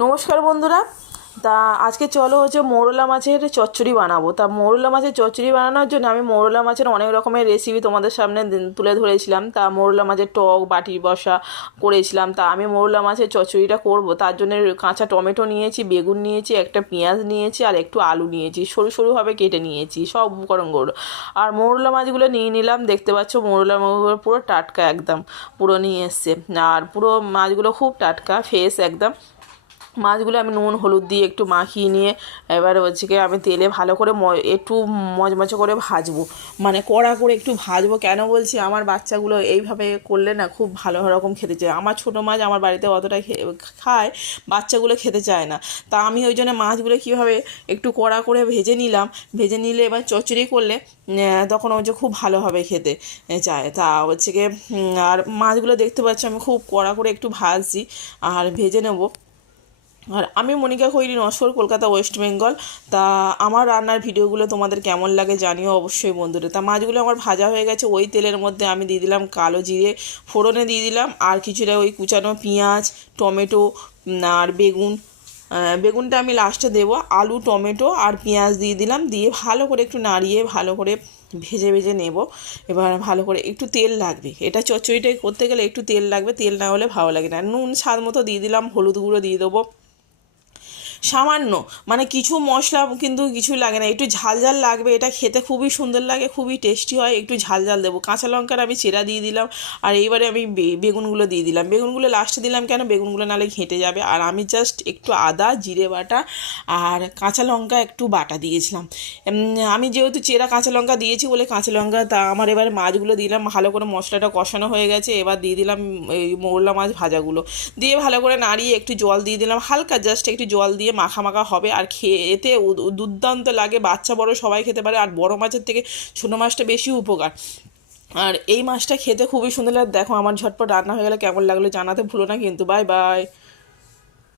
নমস্কার বন্ধুরা। তা আজকে চলো মৌরলা মাছের চচ্চড়ি বানাবো। তা মৌরলা মাছের চচ্চড়ি বানানোর জন্য আমি মৌরলা মাছের অনেক রকমের রেসিপি তোমাদের সামনে তুলে ধরেছিলাম। তা মৌরলা মাছের টক বাটি বসা করেছিলাম। তা আমি মৌরলা মাছের চচ্চড়িটা করব, তার জন্য কাঁচা টমেটো নিয়েছি, বেগুন নিয়েছি, একটা পেঁয়াজ নিয়েছি, আর একটু আলু নিয়েছি, সরু সরুভাবে কেটে নিয়েছি সব উপকরণগুলো। আর মৌরলা মাছগুলো নিয়ে নিলাম। দেখতে পাচ্ছ মৌরলা মাছগুলো পুরো টাটকা, একদম পুরো নিয়ে এসছে। আর পুরো মাছগুলো খুব টাটকা, ফ্রেশ একদম। মাছগুলো আমি নুন হলুদ দিয়ে একটু মাখিয়ে নিয়ে এবার কি আমি তেলে ভালো করে একটু মচমচে করে ভাজবো, মানে কড়া করে একটু ভাজবো। কেন বলছি, আমার বাচ্চাগুলো এইভাবে করলে না খুব ভালো রকম খেতে চায়। আমার ছোটো মাছ আমার বাড়িতে অতটা খায়, বাচ্চাগুলো খেতে চায় না। তা আমি ওই জন্য মাছগুলো কীভাবে একটু কড়া করে ভেজে নিলাম। ভেজে নিলে এবার চচ্চড়ি করলে তখন খুব ভালোভাবে খেতে চায়। তা গিয়ে আর মাছগুলো দেখতে পাচ্ছি আমি খুব কড়া করে একটু ভাজছি আর ভেজে নেবো। আর আমি মনিকা খৈরি, নস্কর, কলকাতা, ওয়েস্ট বেঙ্গল। তা আমার রান্নার ভিডিওগুলো তোমাদের কেমন লাগে জানিও অবশ্যই বন্ধুরা। তা মাছগুলো আমার ভাজা হয়ে গেছে। ওই তেলের মধ্যে আমি দিয়ে দিলাম কালো জিরে ফোড়নে দিয়ে দিলাম, আর কিছুটা ওই কুচানো পেঁয়াজ, টমেটো আর বেগুন। বেগুনটা আমি লাস্টে দেবো। আলু, টমেটো আর পেঁয়াজ দিয়ে দিলাম, দিয়ে ভালো করে একটু নাড়িয়ে ভালো করে ভেজে ভেজে নেব। এবার ভালো করে একটু তেল লাগবে, এটা চচ্চড়িটাই করতে গেলে একটু তেল লাগবে, তেল না হলে ভালো লাগে না। নুন স্বাদ মতো দিয়ে দিলাম, হলুদ গুঁড়ো দিয়ে দেবো সামান্য, মানে কিছু মশলা কিন্তু কিছু লাগে না, একটু ঝাল ঝাল লাগবে। এটা খেতে খুবই সুন্দর লাগে, খুবই টেস্টি হয়। একটু ঝাল ঝাল দেবো। কাঁচা লঙ্কার আমি চেরা দিয়ে দিলাম। আর এইবারে আমি বেগুনগুলো দিয়ে দিলাম। বেগুনগুলো লাস্টে দিলাম কেন, বেগুনগুলো নাহলে ঘেঁটে যাবে। আর আমি জাস্ট একটু আদা জিরে বাটা আর কাঁচা লঙ্কা একটু বাটা দিয়েছিলাম। আমি যেহেতু চেরা কাঁচা লঙ্কা দিয়েছি বলে কাঁচা লঙ্কা। তা আমার এবার মাছগুলো দিলাম, ভালো করে মশলাটা কষানো হয়ে গেছে। এবার দিয়ে দিলাম এই মৌরলা মাছ ভাজাগুলো, দিয়ে ভালো করে নাড়িয়ে একটু জল দিয়ে দিলাম, হালকা জাস্ট একটু জল দিয়ে মাখা মাখা হবে। আর খেতে দুর্দান্ত লাগে, বাচ্চা বড় সবাই খেতে পারে। আর বড় মাছের থেকে ছোটো মাছটা বেশি উপকার। আর এই মাছটা খেতে খুবই সুন্দর লাগে। দেখো আমার ঝটপট রান্না হয়ে গেলে কেমন লাগলো জানাতে ভুলো না কিন্তু। Bye bye.